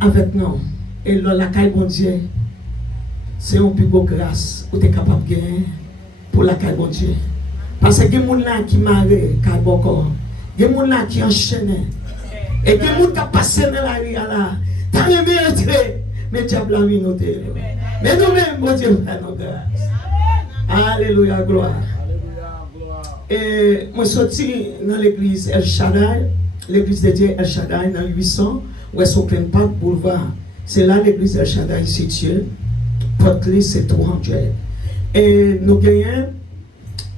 avec nous. Et là, la caille bon Dieu, c'est une plus grande grâce où tu es capable de gagner pour la caille bon Dieu. Parce que il y a des gens qui marrent, caille bon corps. Il y a des gens qui enchaînent. Et il y a des gens qui passent dans la rue là. Tu as même entrer, mais tu as blâmé nos terres. Mais nous-mêmes, bon Dieu, fait nos grâces. Alléluia, gloire. Et moi, je suis sorti dans l'église El Shaddai, l'église de Dieu El Shaddai, dans 800, où est-ce qu'on Park Boulevard. C'est là l'église El Shaddai située. Porte-Clé, c'est 300. Et nous gagnons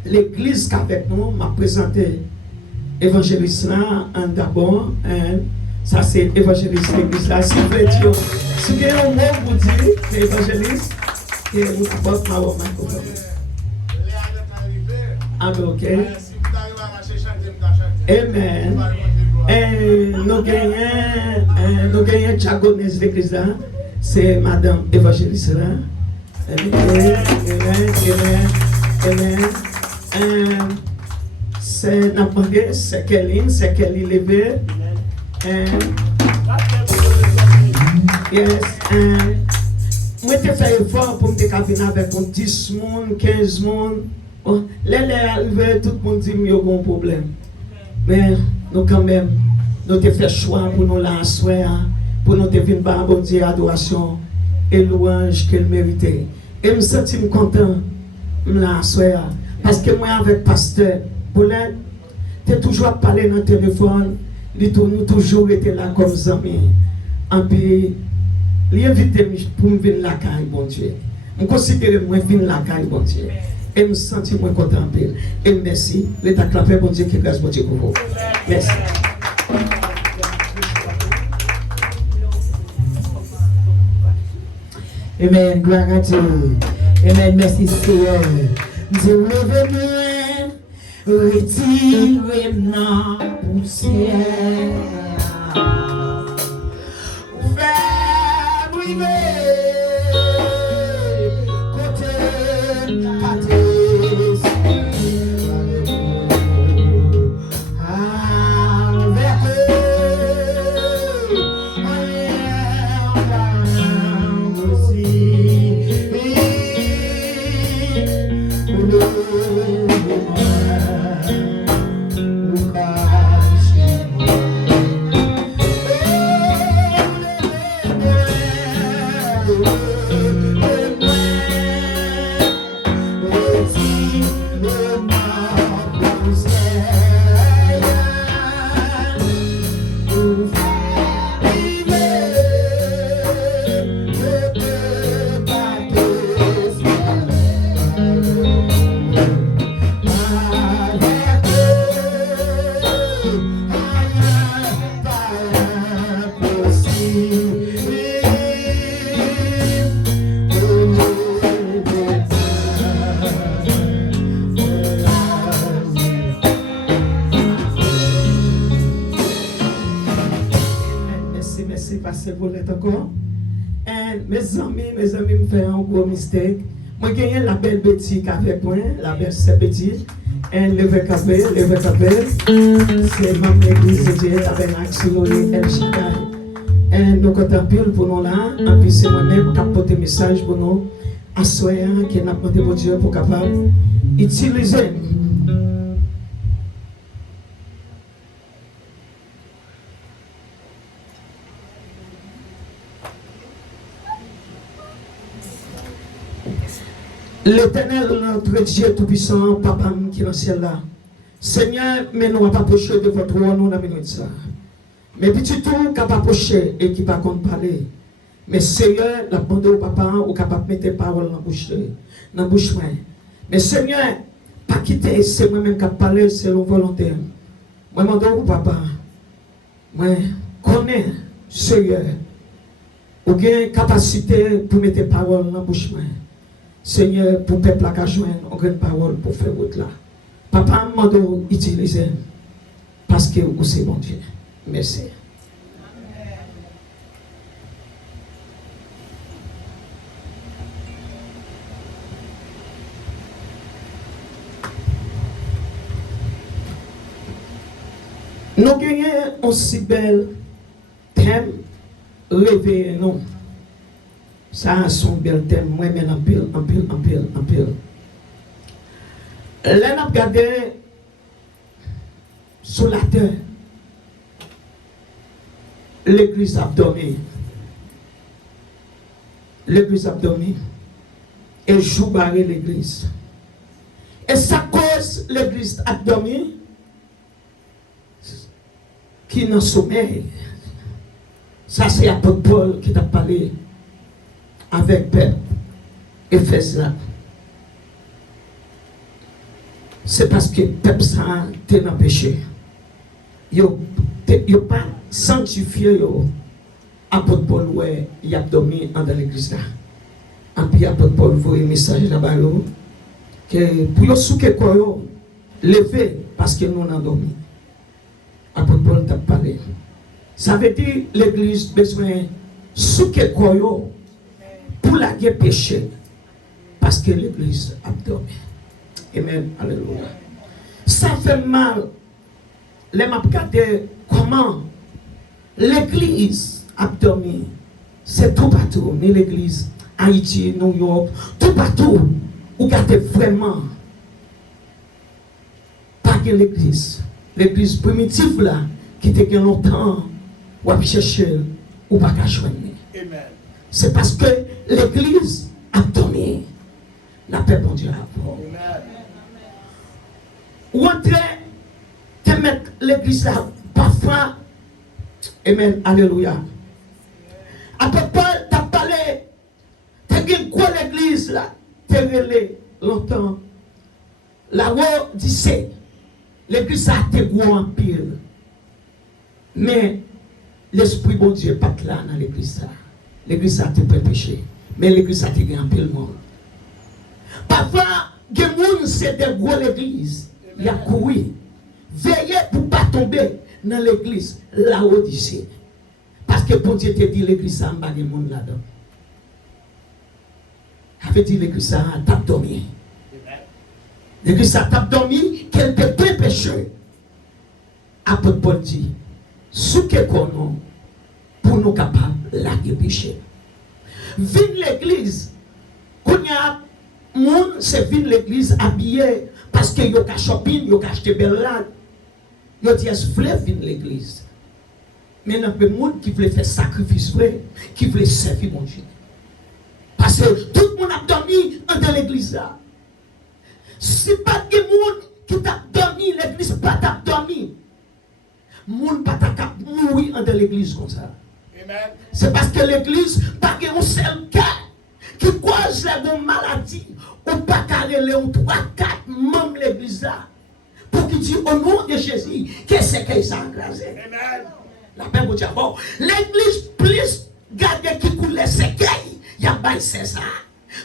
l'église qu'avec nous m'a présenté évangéliste là, en d'abord. Ça, c'est évangéliste l'église là. Si vous voulez dire, si vous avez un mot pour dire, c'est évangéliste, et vous apportez ma voix. Amen, ok. Amen. Et nous gagnons Chagonès de l'église là. C'est Madame Évangéliste là. Amen. C'est Nampangé, c'est Kelly Levé. Yes. Moi, je fais effort pour me décapiner avec 10 personnes, 15 personnes. Les arrivés, tout le monde dit qu'il y a un problème. Mais nous, quand même, nous avons fait choix pour nous la soir, pour nous venir par bon Dieu, adoration et louange qu'elle méritait. Et je me sens content la soir. Parce que moi, avec pasteur Paulette, tu as toujours parlé dans le téléphone, nous toujours été là comme amis. Et puis, il invite pour me venir la caille, bon Dieu. Je considère moi venir la caille, bon Dieu. Et je me sens moins content. Et merci. L'État clapé, bon Dieu, qui grâce, bon Dieu pour vous. Merci. Amen. Gloire à Dieu. Amen. Merci, Seigneur. Dieu revenu, retirez-moi poussière. Faire briller, côté pâté. Mes amis me font un gros mistake. Moi, j'ai la belle bêtise avec moi, la belle bêtise. Et le capé, c'est ma église de Dieu, la belle action, El Shaddai. Et nous comptons pile pour nous là, et puis c'est moi-même qui apporte des messages pour nous, à soi, qui n'a pas de Dieu pour capable d'utiliser. L'Éternel, notre Dieu Tout-Puissant, Papa qui est dans le ciel là. Seigneur, mais nous n'avons pas approché de votre roi, nous n'avons pas ça. Mais petit tout, qui n'a pas approché et qui n'a pas parler. Mais Seigneur, la bande au papa, ou capable de mettre des paroles dans la bouche. Mais Seigneur, pas quitter, c'est moi-même qui parle, c'est le volontaire. Moi, je demande au papa, moi, connais, Seigneur, ou bien capacité pour mettre des paroles dans la bouche. Seigneur, pour le peuple à joindre, on a une parole pour faire route là. Papa m'a demandé d'utiliser parce que vous c'est bon Dieu. Merci. Nous gagnons un si bel thème réveillez-nous. Ça a son bel thème. Moi-même, en pile. Là, nous regardons sur la terre. L'église a dormi. L'église a dormi. Et joue barré l'église. Et ça cause l'église a dormi. Qui dans le sommeil. Ça, c'est l'apôtre Paul qui t'a parlé avec Père. Éphésiens. C'est parce que peuple ça t'es dans le péché. Yo pas sanctifié yo. Apôtre Paul ouais, il a dormi dans l'église là. Et puis apôtre Paul voit un message là-bas que pour yo souke quoi yo lever parce que nous avons dormi. Apôtre Paul t'a parlé. Ça veut dire l'église besoin souke quoi yo pour la guerre péché parce que l'église a dormi. Amen. Alléluia. Ça fait mal. Les m'a regardé comment l'église a dormi. C'est tout partout. Mais l'église, Haïti, New York, tout partout. Où regardez vraiment pas que l'église. L'église primitive là, qui était longtemps, ou à chercher, ou pas qu'à joindre. C'est parce que l'église a dormi. La paix bon Dieu a pour. Ou entrer, te mettre l'église là, parfois, amen, alléluia. Après Paul t'a parlé, t'as dit quoi l'église là, t'es relé longtemps. Là-haut, dit l'église a été gros en pile. Mais l'esprit bon Dieu n'est pas là dans l'église là. L'église a été péché. Mais l'église a été en pile monde. Parfois, les gens, c'est des gros l'église. Il y a couru. Veillez pour ne pas tomber dans l'église là-haut d'ici. Parce que bon Dieu te dit l'église, ça n'a pas de monde là-dedans. Avait dit l'église, ça a dormi. L'église, ça a dormi, qu'elle était très pécheur. Apôtre Paul dit, ce que nous pour nous capables de pécher. Vine l'église, quand il y a monde, c'est vine l'église habillé parce que yo ka shopping, yo ka acheter belle là. Yo dit est voulait vine l'église. Mais il y a des gens qui veulent faire sacrifice vrai, qui veulent servir mon Dieu. Parce que tout le monde a dormi dans l'église là. Si pas de monde qui t'a dormi, l'église pas t'a dormi. Monde pas t'a mourir dans l'église comme ça. C'est parce que l'église pas un seul cas qui cause les maladies ou pas carré ou 3-4 membres de l'église là pour qu'il dise au nom de Jésus qu'est-ce que ça a écrasé. La paix vous dit bon, l'église plus garder qui coule les séquelles, il y a pas c'est ça.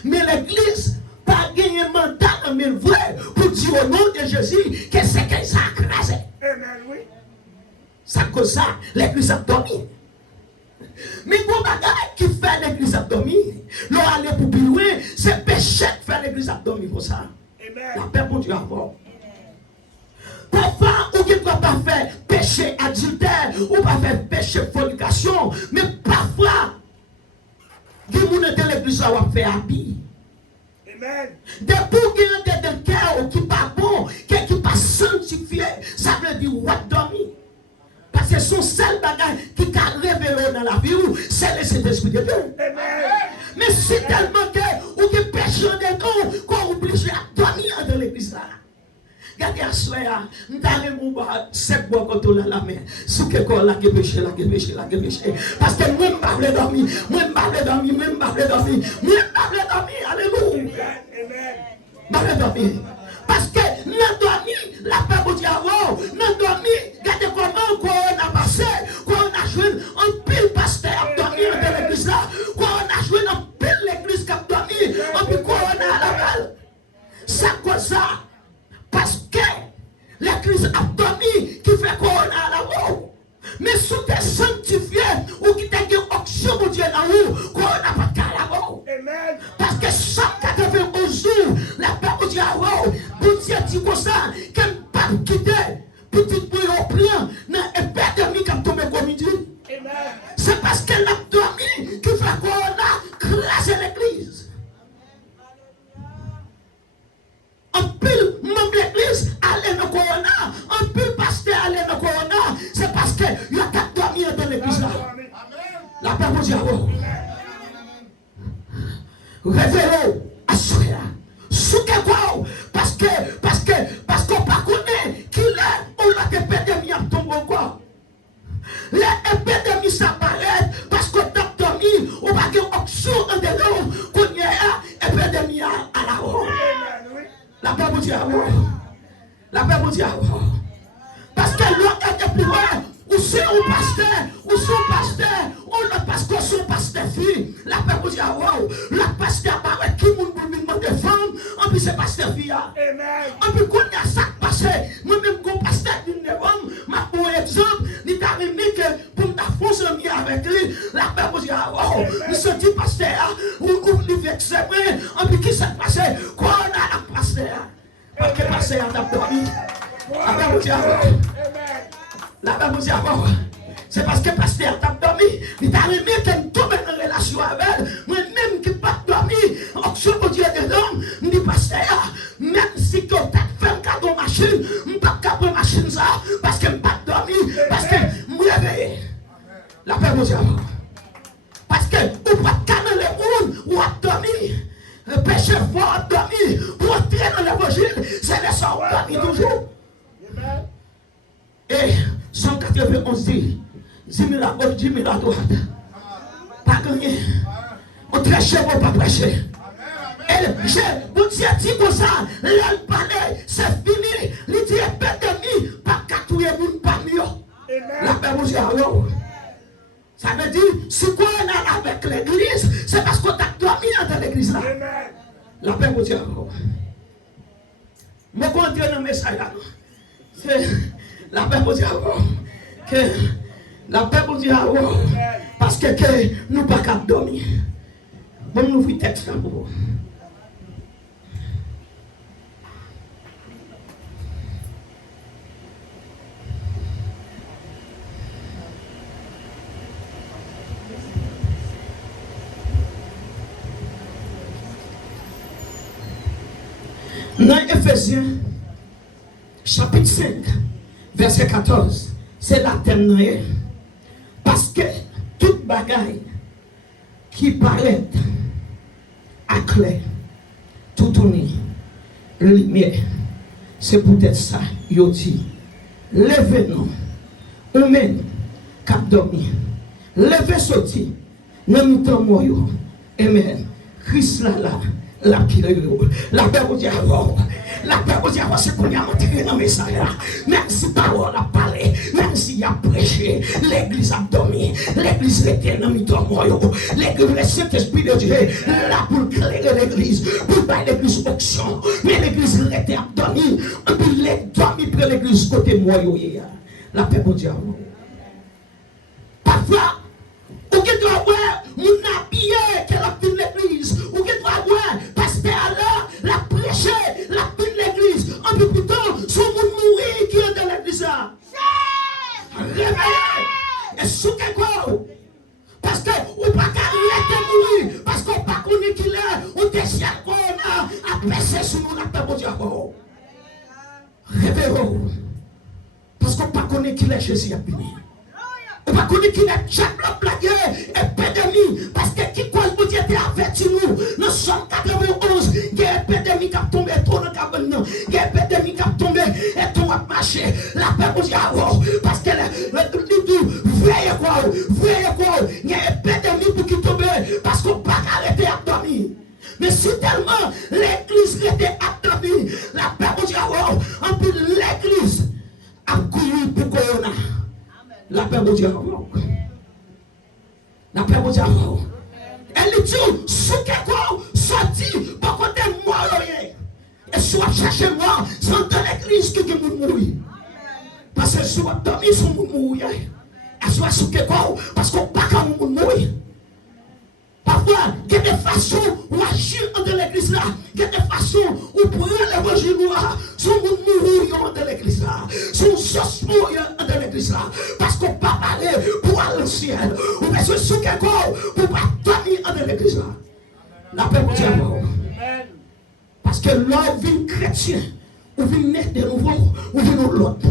Mais l'église pas gagner mandat mais vrai pour dire au nom de Jésus qu'est-ce que ça a écrasé. Amen, oui. Ça cause ça, l'église a dormi. Mais bon bagage qui fait l'église abdominale, l'on aller pour plus loin, c'est péché de faire l'église abdominale pour ça. La paix pour Dieu avant. Parfois, on ne doit pas faire péché adultère, ou pas faire péché fornication, mais parfois, les gens de l'église va faire habit. Depuis qu'il y a des cœurs qui ne sont pas bons, qui ne sont pas sanctifiés, ça veut dire what dormir. Parce que son seul bagage qui t'a révélé dans la vie, c'est le Saint-Esprit de Dieu. Mais c'est tellement que ou qui pêche des temps qu'on oblige à dormir dans l'église là. Regardez à soi, nous avons sept bois quand on a la main. Sous que quoi là qui péché, là qui péché, là qui péché. Parce que moi, je ne parle pas dormir, moi, je ne parle pas dormir, moi, je ne parle pas dormir, moi, je ne parle pas dormir. Alléluia. Je ne dormir. Parce que nous dormi, la paix pour Dieu, nous dormi, regardez comment on a passé, qu'on a joué un pile pasteur à dormir dans l'église là, qu'on a joué un pile l'église qui a dormi, et puis qu'on a à la balle. Ça cause ça, parce que l'église a dormi qui fait qu'on a à la balle. Mais si tu es sanctifié ou qui t'a dit option pour Dieu dans vous, qu'on n'a pas de la balle. Parce que 191 jours, la paix pour Dieu, pour Dieu dit comme ça, qu'elle ne peut pas quitter, petite bouille au plan, dans un épée de mi qui a tombé comme il dit. La paix pour Dieu. Révélez à soi. Souke quoi? Parce qu'on pas connaît qu'il est ou l'épidémie a tombé quoi. L'épidémie s'apparaît parce qu'on t'a dormi ou pas qu'il y a option en dedans qu'on y a épidémie à la haut. La paix pour Dieu. La paix pour Dieu. Parce que l'autre est plus loin. Ou c'est un pasteur, ou son pasteur, ou le pasteur, son pasteur fille. La paix pour Dieu. Le pasteur paraît qui moun pour lui demander femme. En plus, c'est pasteur fille. En plus, quand il y a ça qui passe, moi-même, quand pasteur d'une homme, ma pour exemple, il t'a remis que pour me fonctionner avec lui, la paix pour Dieu. Il se dit pasteur, ou il vexe, en plus, qui s'est passé? Quoi on a la pasteur? Parce que pasteur a dormi. La paix pour Dieu. La paix pour Dieu. C'est parce que pasteur t'a dormi. Il t'a remis qu'elle tombe en relation avec elle. Moi-même qui pas dormi, option pour Dieu de l'homme, je dis pasteur, même si tu as fait un cadeau machine, je ne peux pas cadeau machine ça, parce que je ne pas dormi, parce que je me réveille. La paix pour Dieu. Parce que vous ne pas calmer les monde ou à dormir. Le péché fort dormir. Pour entrer dans l'évangile, c'est le sang dormir toujours. Et 191 dit, 10 000 à gauche, 10 000 à droite. Pas gagné. On prêche, on pas prêcher. Et bon Dieu dit comme ça, l'elle parlait, c'est fini. Il dit, épidémie, pas catouiller moun parmi eux. La paix vous dit, ça veut dire, si quoi on est avec l'église, c'est parce qu'on t'a dormi dans l'église là. La paix vous dit, mais quand on entre dans le message là, c'est la paix pour dire que la paix pour dire parce que nous ne pouvons pas dormir. Bon, nous ouvrons le texte là pour vous. Dans Éphésiens, chapitre 5, verset 14, c'est la thème. Parce que toute bagaille qui paraît à clair, tout tourné, lumière, c'est peut-être ça, yo dit. Levez-nous, ou même, cap dormi, levez sorti, ne nous tombons, amen. Christ là, la pire, la paix au diable. La paix au diable, c'est qu'on y a entré dans le message. Même si parole a parlé, même s'il a prêché, l'église a dormi, l'église était dans le milieu. L'église, le Saint-Esprit de Dieu, là pour éclairer l'église, pour faire l'église auction. Mais l'église était dormi, et puis les dormi pour l'église côté moi. La paix au diable. Parfois, ou qui doit voir, mon habillé qu'elle a pris l'église, ou qui doit voir, pasteur là, la prêché, la pris l'église, un peu plus tard, son monde mourir qui est dans l'église là. Réveillez, et sous quoi? Parce que, ou pas qu'arrêter mourir, parce qu'on pas connu qu'il est, ou déjà qu'on a percé sur nous, la paix au diable. Réveillez-vous, parce qu'on pas connu qu'il est Jésus a béni. On va connaître qu'il est chaque blague épidémie parce que qui cause vous Dieu était averti nous dans Somme 91 il y a épidémie qui a tombé trop dans le cabane il y a épidémie qui a tombé et tout a marché la paix vous dit parce que le dit veillez quoi il y a épidémie pour qui tomber parce qu'on pas arrêter à dormir mais si tellement l'église était à dormir la paix vous dit en plus l'église a couru pour Corona. La paix vous dit la paix vous dit elle dit sous quoi sorti pour côté moi et soit chercher moi sans dans l'église que vous mourir parce que soit dormi son mourir et soit sous quoi parce qu'on pas quand vous mourir parfois il y a des façons où agir dans l'église là il y a des façons où pour l'évangile noir son monde mourir dans l'église là son sauce mourir dans l'église là parce qu'on pas parler pour aller au ciel ou parce que sous quelque pour pas dormir dans l'église là la paix pour Dieu parce que l'homme vient chrétien ou vient naître de nouveau ou vient l'autre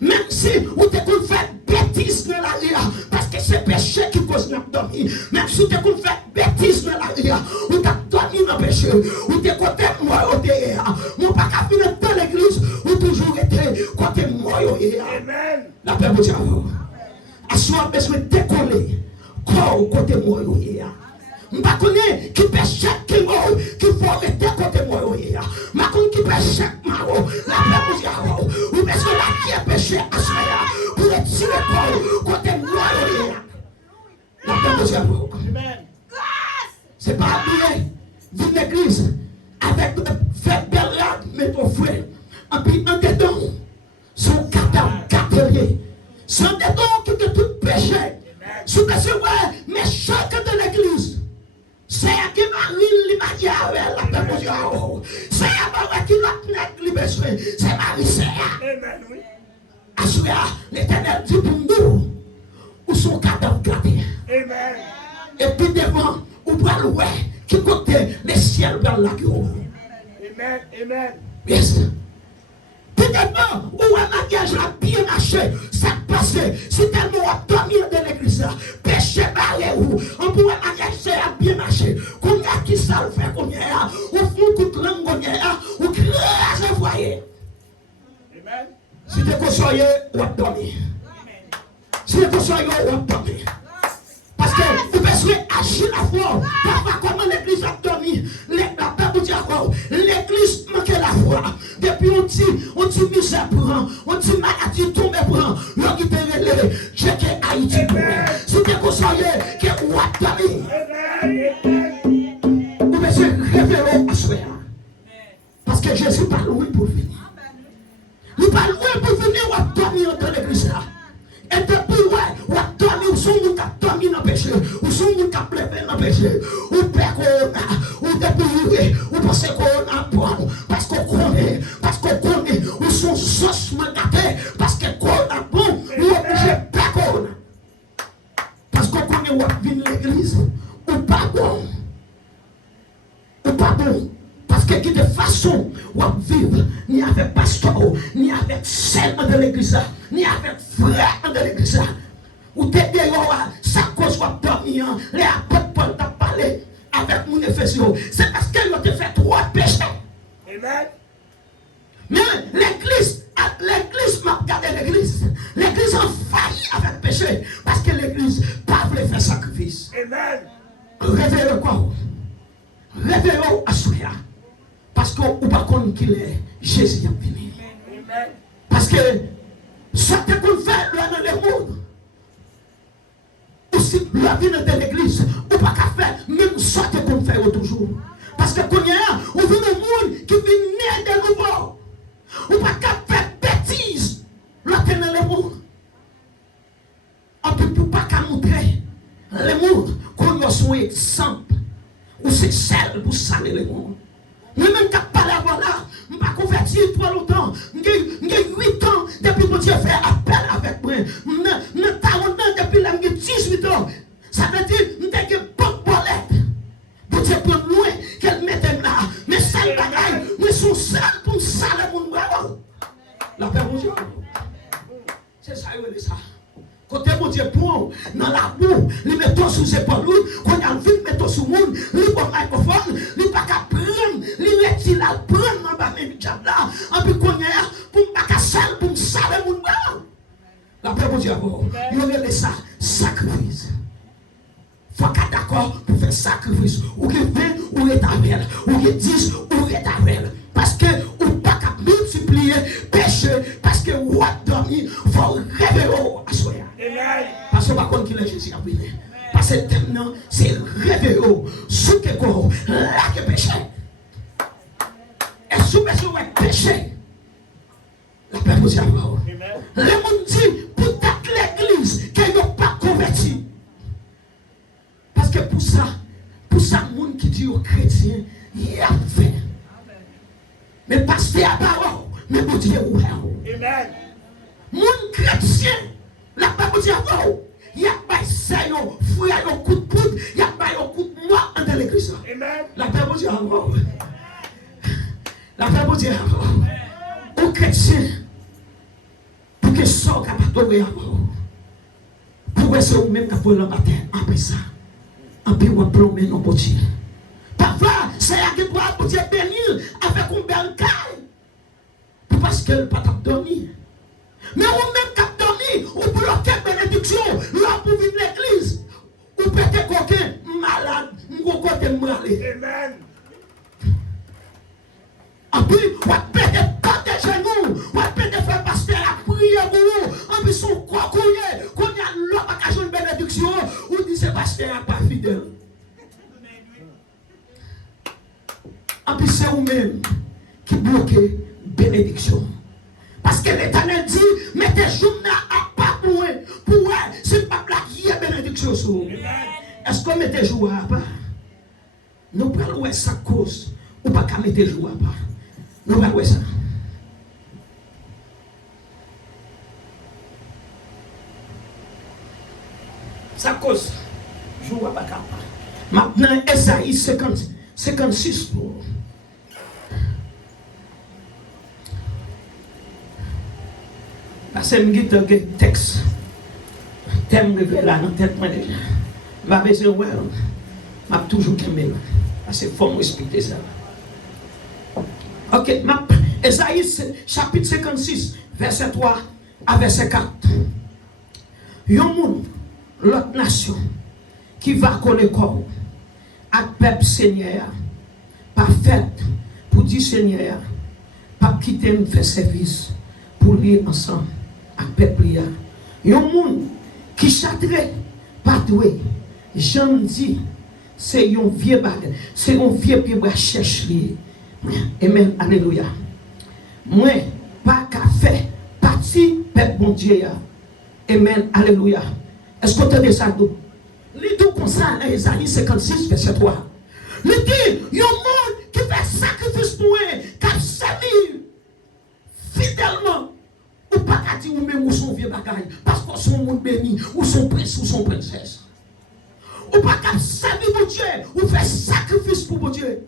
même si vous te fait bêtise dans la vie parce que c'est péché qui cause dormi, même si tu as fait bêtise dans la rue, ou tu as dormi dans le péché, ou tu es côté moi, ou tu es mon pas qu'à finir dans l'église, ou toujours été côté moi, amen. La paix pour Dieu. À soi, besoin de décoller, corps côté moi, je ne connais qui peut chaque mot qui faut arrêter côté moi. Je ne connais qui peut chaque mot. La paix pour Dieu. Ou parce que la qui est péché à soi pour retirer corps côté moi. La paix pour Dieu. C'est pas bien d'une église avec faire belle rade, mais ton frère. Et puis en dedans, son cadavre gâté. Son dedans qui est tout péché. Si vous avez méchant de l'église. C'est à qui Marie l'imagine avec la paix pour Dieu. C'est à Marie qui l'a besoin. C'est Marie, c'est à. Amen, oui. Assuré, l'Éternel dit pour nous, où son cadavre gardé. Amen. Et puis devant, où va louer, qui côté les ciels vers la gueule. Amen, amen. Yes. Peut-être où un mariage a bien marché, ça passe, c'est tellement on a dormi dans l'église, péché barré où, on pourrait mariage a bien marché, qu'on a qui ça le fait, qu'on y a, ou fou coup de langue, qu'on y a, ou crase, vous voyez. Amen. Si tu es consoyé, on a dormi. Si tu es consoyé, on a dormi. Parce que vous pouvez agir la foi. Papa, comment l'église a dormi? La paix pour dire quoi? L'église manque la foi. Depuis on dit misère prend, on dit maladie tombe prend. L'on qui te relève, check Haïti. Si tu es consoyé, que vous a dormi. Vous pouvez révéler à soi. Parce que Jésus pas loin pour venir. Il pas loin pour venir ou à dormir dans l'église là. Et depuis, ou a dormi, ou son monde a dormi dans le péché, ou son monde a pleuré dans le péché, ou père corona, ou depuis, ou pensez qu'on a bon, parce qu'on connaît, ou son sauce mandaté, parce qu'on a bon, ou obligé père corona. Parce qu'on connaît ou a venu l'église, ou pas bon. Ou pas bon. Parce que de façon où on vivre, ni avec pasteur, ni avec seulement de l'église, ni avec frère de l'église. Ou t'es dehors, ça cause qu'on dormir, les apôtres Paul t'a parlé avec mon Éphésiens. C'est parce qu'ils ont fait trois péchés. Amen. Mais l'église m'a regardé l'église a failli avec péché, parce que l'église pas voulu faire sacrifice. Amen. Réveillez quoi? Réveillez à Souya. Parce qu'on ne pas connaît qu'il est Jésus est venu. Parce que ce qu'on fait dans le monde, aussi la vie de l'église, on ne pas faire même ce qu'on fait toujours. Parce que quand on vit dans le monde qui vient de nouveau, on ne pas faire bêtises là dans le monde. On ne peut pas montrer le monde qu'on a son exemple, ou c'est celle pour saler le monde. Moi-même, quand je parle à voilà, je ne suis pas converti trop longtemps. J'ai 8 ans depuis que Dieu fait appel avec moi. Je suis 40 ans depuis que j'ai 18 ans. Ça veut dire que je suis pas bolette. Pour Dieu prendre loin, qu'elle mette là. Mais celle bagaille, moi, sont sales pour me saler mon bras. La paix pour Dieu. C'est ça, il dit ça. Quand mon Dieu prend dans la boue, il met toi sous ses épaules, quand il a le vide, met toi sous le monde, il prend le microphone, il ne pas qu'à prendre, il retire la prendre dans la même diable là, en plus qu'on est pour ne pas qu'à saler, pour me saler mon bras. La paix pour Dieu, il aurait ça, sacrifice. Il faut qu'à d'accord pour faire sacrifice. Ou que 20, ou rétablir, ou que 10, ou rétablir. Parce que, ou pas qu'à multiplier péché, parce que, ou à dormir, il faut révéler à soi. Parce que par contre, qu'il est Jésus a brûlé. Parce que maintenant, c'est réveiller sous que corps, là que péché. Et sous que péché, la paix vous y a. Le monde dit, pour ta l'église, qu'elle n'a pas converti. Parce que pour ça, le monde qui dit aux chrétiens, il a fait. Mais parce que à parole, mais pour Dieu, Amen. Mon chrétien, la paix vous y a. Il y a pas ça, il y a un coup de poudre, il y a pas un coup de noix dans l'église. La paix vous y a. La paix vous y a. Aux chrétiens, pour que ça soit capable de pour que c'est vous-même qui pouvez le matin après ça. En puis, on plombe nos potiers. Parfois, c'est à qui doit potier bénir avec un bel caille. Parce qu'elle n'a pas dormi. Mais on même qui a dormi, on bloque bénédiction, là pour vivre l'église. Ou peut-être coquin malade, ou côté malade. Amen. En plus, on peut-être porter genoux, on peut-être faire pasteur à prier pour nous. En plus, on croit qu'on y a l'occasion de bénédiction, ou dit c'est pasteur à pas fidèle. En plus, c'est vous-même qui bloquez bénédiction. Parce que l'Éternel dit, mettez journée à pas pour c'est pas là qui est bénédiction sur vous. Est-ce qu'on mettez jour à part? Nous prenons sa cause, ou pas qu'à mettre jour à part. Nous prenons ça. Sa cause, jour à part. Maintenant, Esaïe 56 pour. Parce que je suis un texte. Thème révélé là dans la tête. Je vais besoin de je vais toujours aimer. Parce qu'il faut respecter ça. Ok, Esaïe chapitre 56, verset 3 à verset 4. Il y a l'autre nation qui va coller corps à peuple Seigneur, pas fait pour dire Seigneur, pas quitter me faire service pour lire ensemble avec peuple. Il y a un monde qui châterait, pas doué. J'en dis, c'est un vieux bagage, c'est un vieux qui va chercher. Amen, alléluia. Moi, pas qu'à faire partie peuple bon Dieu. Amen, alléluia. Est-ce que vous entendez ça? Il dit comme ça dans Esaïe 56, verset 3. Il dit, il y a un monde qui fait sacrifice pour eux, qui a servi fidèlement. Ou pas qu'à dire ou même où son vieux bagaille, parce qu'on son monde béni, ou son prince, ou son princesse. Ou pas qu'à servir mon Dieu, ou faire sacrifice pour mon Dieu.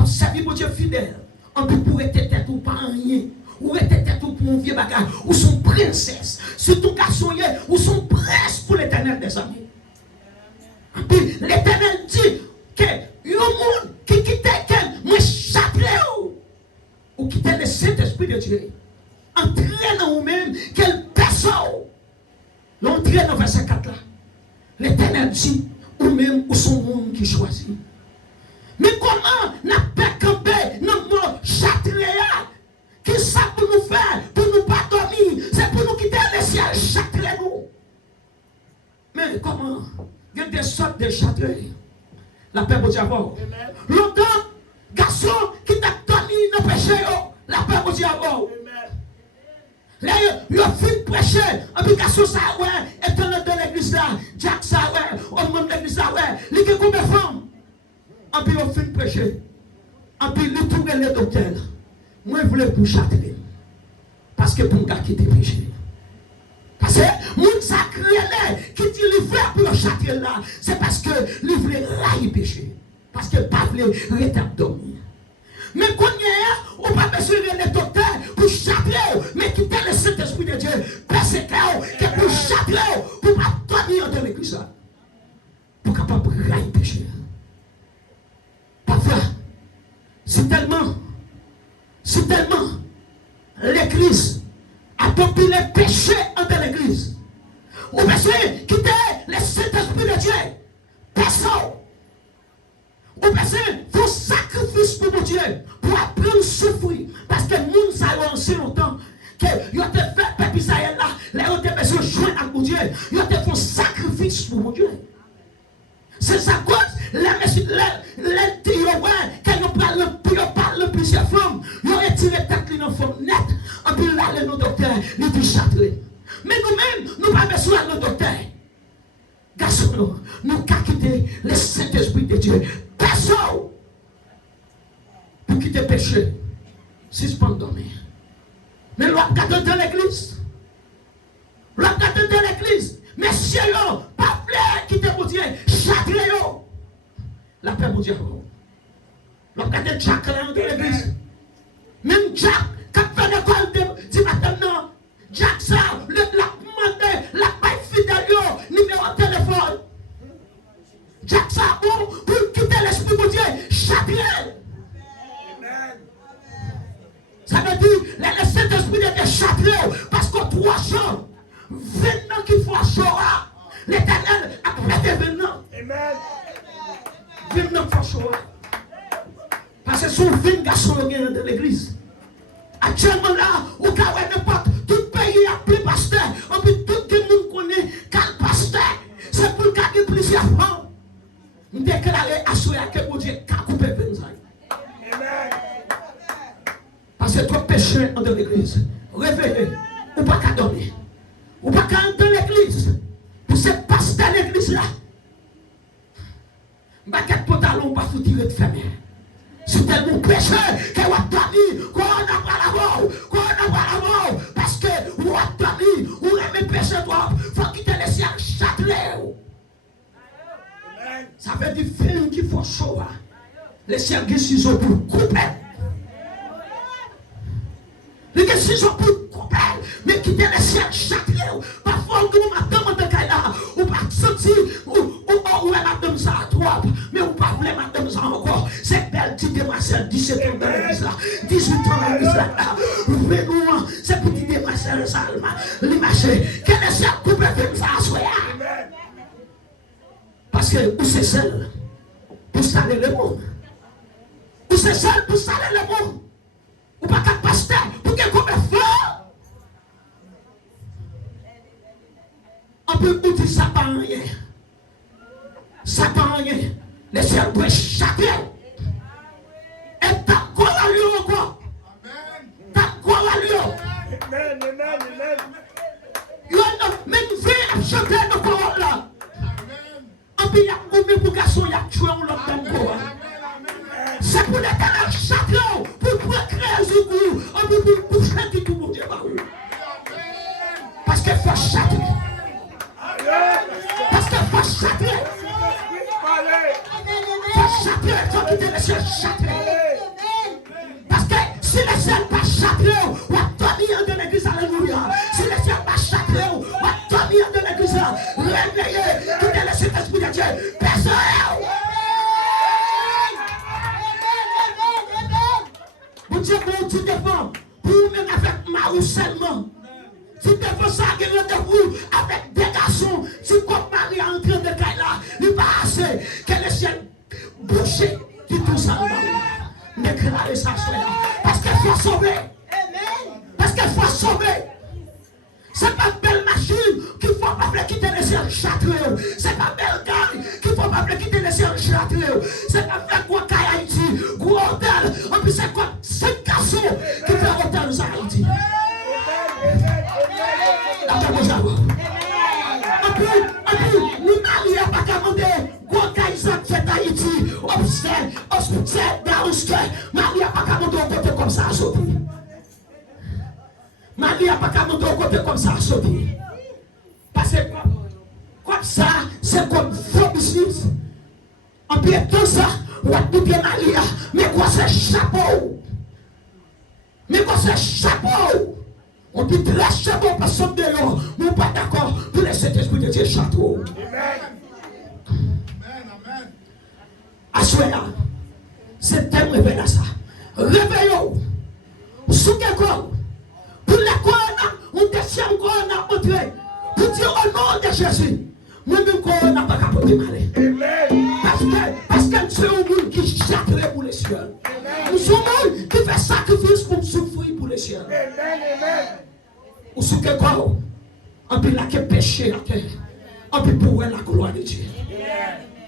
Ou servir mon Dieu fidèle. En plus pour être tête ou pas rien. Ou être tête ou pour un vieux bagaille, ou son princesse. Si ton garçon y est, ou son prince pour l'Éternel des amis. Et puis l'Éternel dit que le monde qui quitte quel, moi châtelet ou quitte le Saint-Esprit de Dieu. Entrez dans vous-même, quelle personne. L'entrée dans verset 4 là. L'Éternel dit, ou même ou son monde qui choisit. Mais comment n'a pas campé dans mon châtelet? Qui ça pour nous faire, pour nous pas dormir? C'est pour nous quitter le ciel, châtelet nous. Mais comment? Il y a des sortes de châtelet. La paix pour diable. Longtemps, garçon qui t'a dormi dans le péché, la paix pour diable. Là, il a fait prêcher, un petit garçon ça, ouais, et dans l'église là, Jack ça, ouais, au monde de l'église là, ouais, il y a combien de femmes? Et puis il a fait prêcher, et puis il a trouvé le docteur. Moi, je voulais pour châteler, parce que pour un gars qui était péché. Parce que mon sacré qui dit le frère pour le châteler là, c'est parce que il voulait railler péché, parce que pas voulait rester dormir. Mais quand on n'a pas besoin de le docteur pour châteler, mais quitter le Saint-Esprit de Dieu, parce que pour châteler, pour ne pas dormir dans l'église, pour capable de railler péché. Parfois, c'est tellement l'église a tombé les péchés dans l'église. On a besoin de quitter le Saint-Esprit de Dieu. Personne. On a besoin de faire sacrifice pour mon Dieu, pour apprendre à souffrir. Parce que nous savons si longtemps que ils ont fait peuple Israël là, ils ont besoin de jouer avec mon Dieu. Ils ont fait un sacrifice pour mon Dieu. C'est sa cause, les théories, quand ils parlent plusieurs femmes, ils ont retiré tête dans forme nette, et puis là, le docteur, ils disent châteler. Mais nous-mêmes, nous n'avons pas besoin de docteur. Garçon, nous avons quitté le Saint-Esprit de Dieu. Personne pour quitter le péché, suspend dormir. Mais l'on regarde dans l'église. L'on regarde dans l'église. Mais si on pas plaire quitter mon Dieu, châteler yo. La paix mon Dieu. L'on regarde Jack dans l'église. Même Jack, quand on fait l'école du matin, non. Jack ça, la demande, la paix fidèle, numéro de téléphone. Jacques Sabon, pour quitter l'esprit de Dieu, châtier. Ça veut dire, le Saint-Esprit était châtié, parce que 300, 20 ans qu'il faut assurer, l'Éternel a prêté 20 ans. Amen. 20 ans qu'il faut assurer. Parce que son 20 garçons de l'église. Actuellement là, au cas où n'importe, tout pays a plus pasteur, en plus tout le monde connaît quel pasteur. C'est pour le cas de plusieurs fois. Nous déclarons à ceux qui ont dit qu'à couper 20 ans. Amen. Parce que toi péché dans l'église, réveillez, ou pas qu'à dormir, ou pas qu'à entrer dans l'église, pour ce pasteur de l'église là. Baguette pantalon, pas foutu de fermer. C'est tellement péché que vous avez qu'on n'a pas la mort, parce que vous avez vous aimez péché toi, il faut quitter les ciels châtelet. Ça veut dire film qu'il faut sauver. Les ciels qui sont pour couper. Les décisions pour couper, mais quitter les ciels châtelet. Parfois, vous m'attendez là, ou pas sentir, ou madame ça à toi, mais ou pas voulez madame ça encore. C'est belle petite demoiselle, 17 ans dans l'église là, 18 ans dans l'église là. Venons, c'est petite demoiselle Salma, l'image, qu'elle essaie de couper ça à soi. Parce que où c'est celle pour saler le monde. Où c'est celle pour saler le monde. Ou pas qu'un pasteur pour qu'elle coupe feu. On peut vous dire ça pas rien. Ça pas rien. Les ciels doivent échapper. Et t'as quoi à lui encore? T'as quoi à lui? Amen, amen, amen. Il y a même vrai à chanter nos paroles là. En plus, il y a combien de garçons qui ont tué l'autre encore. C'est pour l'Éternel chacun, pour créer ce goût, en plus pour chanter tout le monde. Parce qu'il faut chanter. Parce qu'il faut chanter. Château, faut quitter les cieux château. Parce que si les cieux pas château, on va dormir de l'église, alléluia. Si les cieux pas château, on va dormir de l'église, réveillez, quittez le Saint-Esprit de Dieu. Personne. Vous dites que tu défends, pour même avec Marou seulement. Tu défends ça, qui rendez-vous avec des garçons. Si comme Marie est en train de cailler là, il va assez que les cieux boucher du tout ça. Déclarer ça soit là. Parce qu'il faut sauver. Parce qu'il faut sauver. C'est pas une belle machine qu'il faut pas quitter les cieux château. C'est pas belle gagne qu'il faut pas quitter les cieux château. C'est pas faire quoi qu'à Haïti, gros hôtel. En plus, c'est quoi 5 garçons qui font hôtel aux Haïti. En plus, nous n'allons pas commander. Quand fait Haïti, observe, downstairs, Marie n'a pas qu'à monter au côté comme ça à sauter. Marie n'a pas qu'à monter au côté comme ça à sauter. Parce que comme ça, c'est comme faux business. En plus, tout ça, on va tout bien Marie, mais quoi c'est chapeau? Mais quoi c'est chapeau? On dit très chapeau parce que de l'eau, nous ne pas d'accord pour laisser l'esprit de Dieu chapeau. Amen. Assoya, c'est thème réveil à ça. Réveillons. Sous quel corps? Pour les corps, on descend corps, on a entré. Pour dire au nom de Jésus, moi-même corps, on n'a pas capoté mal. Parce que c'est un monde qui châterait pour les cieux. Nous sommes un monde qui fait sacrifice pour souffrir pour les cieux. Ou sous quel corps? On peut la péché à terre. On peut pour la gloire de Dieu.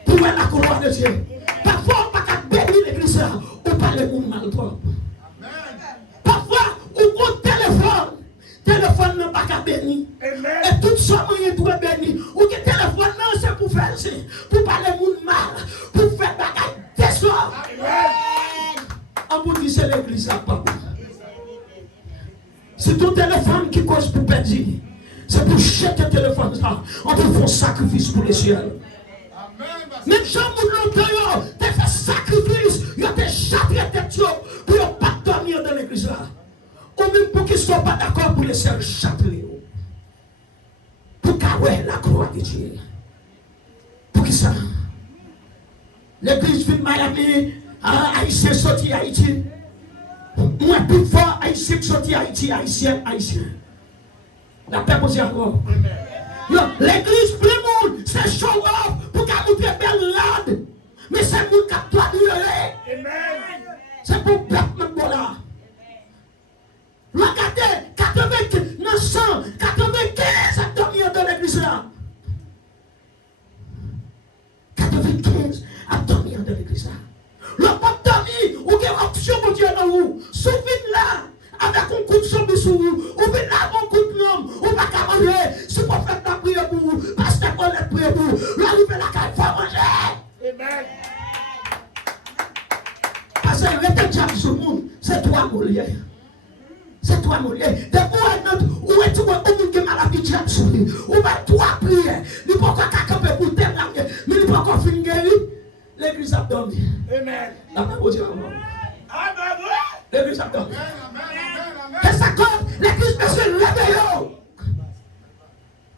Pour la gloire de Dieu. Parfois, on ne peut pas bénir l'église là, ou pas le monde mal propre. Parfois, on a un téléphone n'a pas qu'à bénir. Et tout ça, on doit bénir. Ou que téléphone, non, c'est pour faire ça, pour parler le monde mal, pour faire bagaille déçoit. On vous dit, c'est l'église là, papa. C'est ton téléphone qui cause pour perdre. C'est pour jeter le téléphone là, on peut faire un sacrifice pour les cieux. Même si vous longtemps, tu fait sacrifice, tu as châtré tête pour ne pas dormir dans l'église là. Ou même pour qu'ils ne soient pas d'accord pour laisser châtrer. Pour qu'avoir la gloire de Dieu. Pour qui ça? l'église de Miami, haïtien sorti Haïti. Moi, plus fort, haïtien sorti Haïti, haïtien. La paix pour dire encore. L'église, plus le monde, c'est show off pour qu'elle nous fait belle lade. Mais c'est le monde qui a toi Amen. C'est pour le peuple même là. Regardez, 95 a dormi dans l'église là. 95 a dormi dans l'église là. Le peuple dormi, ou qui a option pour Dieu dans vous. Souvenez là, avec un coup de sombre sur vous, ou bien là, un coup de nom, ou pas qu'à manger. Si le prophète a prié pour vous, pasteur Paul a prié pour vous, là, vous faites la carte, il faut manger. Amen. Parce que le diable sur le monde, c'est toi, Molière. C'est toi, Molière. Où est-ce que vous avez maladie de diable sur lui? Ou bien toi, prier. Il ne peut pas camper pour terre, mais il ne peut pas encore finir guéri. L'église a dormi. Amen. La parole de Dieu. L'église a dormi. Qu'est-ce que ça compte? L'église peut se réveiller.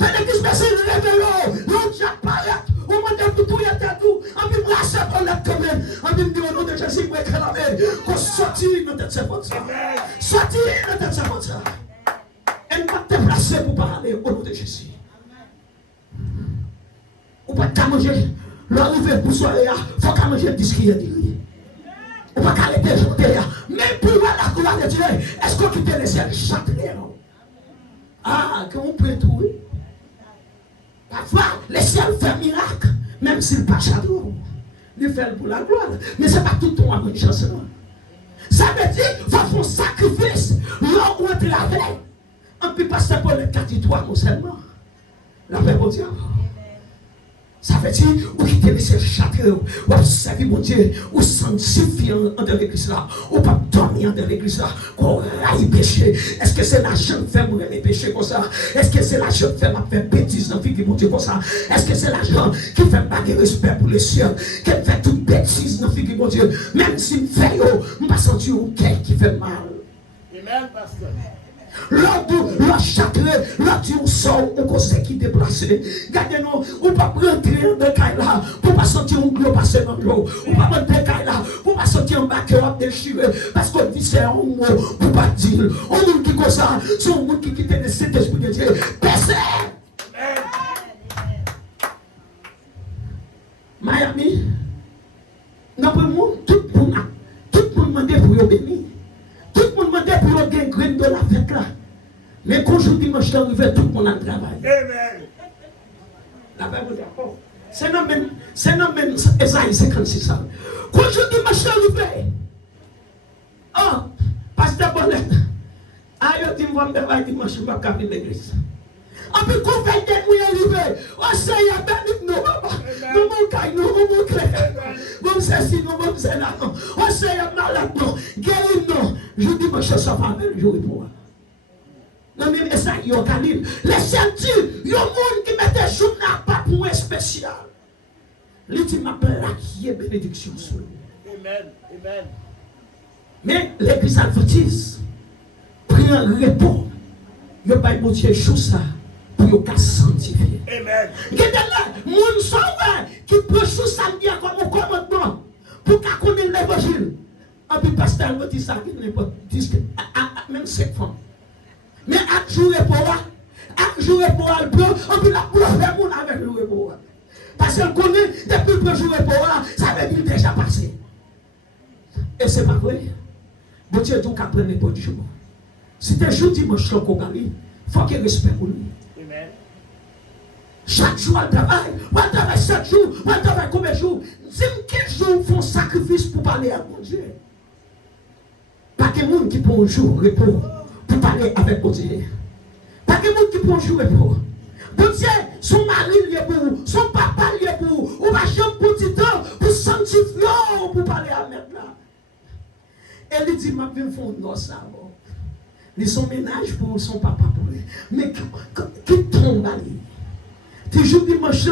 L'église peut se réveiller. L'autre diable paraît. Au moment de tout, il y a tout. On peut lâcher pour l'être quand même. On peut dire au nom de Jésus, pour réclamer. Qu'on sortit de tête c'est ça. Sortir de tête c'est ça. Elle va te placer pour parler au nom de Jésus. Ou pas qu'à manger. L'arrivée pour soirée, il faut qu'à manger le disque qui est dit. Ou pas qu'à l'été chanter. Mais pour la gloire de Dieu, est-ce que tu te laisses chanter? Ah, qu'on peut trouver. Parfois, les ciels font miracle, même s'il pas château. Il fait pour la gloire. Mais ce n'est pas tout le temps une chance. Ça veut dire qu'il faut faire un sacrifice. Là où on travaille. On ne peut pas se faire le 43 mots seulement. La paix pour Dieu. Ça veut dire ou qui te laisse château, ou observer mon Dieu, ou sanctifier en l'église là, ou pas dormir dans l'église là, qu'on raille péché. Est-ce que c'est la jeune femme qui fait péché comme ça? Est-ce que c'est la jeune femme qui fait bêtise dans la vie de mon Dieu comme ça? Est-ce que c'est la jeune qui fait pas de respect pour les cieux, qui fait toute bêtise dans la vie de mon Dieu? Même s'il fait, je ne pas sentir aucun qui fait mal. Amen, pasteur. L'autre château, l'autre on sort, on conseille qui déplacer. Gardez-nous, on ne peut pas rentrer dans le caille là, pour ne pas sentir un gros passer dans l'eau. On ne peut pas rentrer dans le caille là, pour ne pas sentir un bac qui va déchirer. Parce qu'on dit c'est un mot, pour ne pas dire. On nous dit comme ça, c'est un mot qui quitte le Saint-Esprit de Dieu. Personne. Miami, dans le monde, tout le monde demande pour y bénir. Tout le monde demande pour y gagner graine de la fête là. Mais quand je dimanche arrivé, tout le monde a travaillé. Amen. La Bible d'accord. C'est non même Esaïe 56 ans. Quand je dimanche arrivé, oh, pasteur Bonnet, aïe, tu vas me faire dimanche, je vais pas venir l'église. En plus, quand veille de nuit arrivé, on sait, il y a béni, non, papa. Nous, mon caille, nous, mon clé. Bon, c'est si, nous, bon, c'est là, non. On sait, il y a malade, non. Guéri, non. Je dis, moi, je suis pas même, je vais pour moi. Non, mais ça, il y a Galil. Les ceintures, il y a un monde qui met des journées pas pour un spécial. Il m'a plaqué bénédiction sur lui. Amen. Amen. Mais l'église adventiste prend un repos. Il n'y a pas de Dieu chose ça pour le sanctifier. Amen. Il y a des gens qui prend chose ça comme un commandement pour qu'on connaisse l'évangile. Et puis, pasteur me dit ça, même 5 fois. Mais à jour et pour le plan, on peut la faire mon avec le repos. Parce qu'on connaît, depuis le jour et pour ça veut dire déjà passé. Et c'est pas vrai. Bon Dieu, donc après les bonnes jours. Si tu es jour dimanche, il faut qu'il y ait respect pour lui. Amen. Chaque jour, on travaille 7 jours, on travaille combien de jours? Dis-moi quels jours font sacrifice pour parler à mon Dieu. Pas de monde qui prend un jour repos pour parler avec mon Dieu. Pas de monde qui prend un jour repos. Bon Dieu, son mari est pour vous, son papa est pour vous, on va jamais petit temps pour sanctifier, pour parler avec là. Elle lui dit, ma vie, font non ça. Ils sont ménage pour son papa pour lui. Mais qui tombe à lui? Toujours dimanche,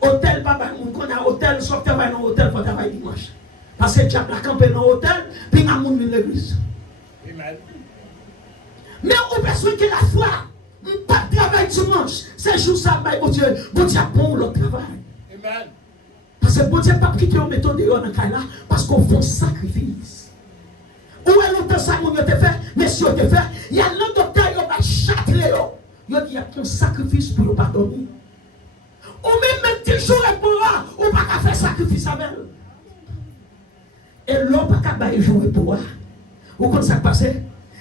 hôtel, papa, on a hôtel, sauf que travaille dans l'hôtel pour travailler dimanche. Parce que tu as campé dans l'hôtel, puis tu as mon l'église. Mais aux personnes qui la foi, pas de travail dimanche, c'est juste ça, bon Dieu, bon Dieu, bon le travail. Amen. Parce Parce que bon Dieu pas quitter on méthode dans le cas là parce qu'on fait sacrifice. Où est longtemps ça mon te fait, monsieur te fait, il y a le docteur il va châtler yo dit il y a un sacrifice pour pas dormir. Ou même 10 jours et pour là, ou pas faire sacrifice avec elle. Et l'homme pas qu'à jouer pour moi. Ou comme ça passe.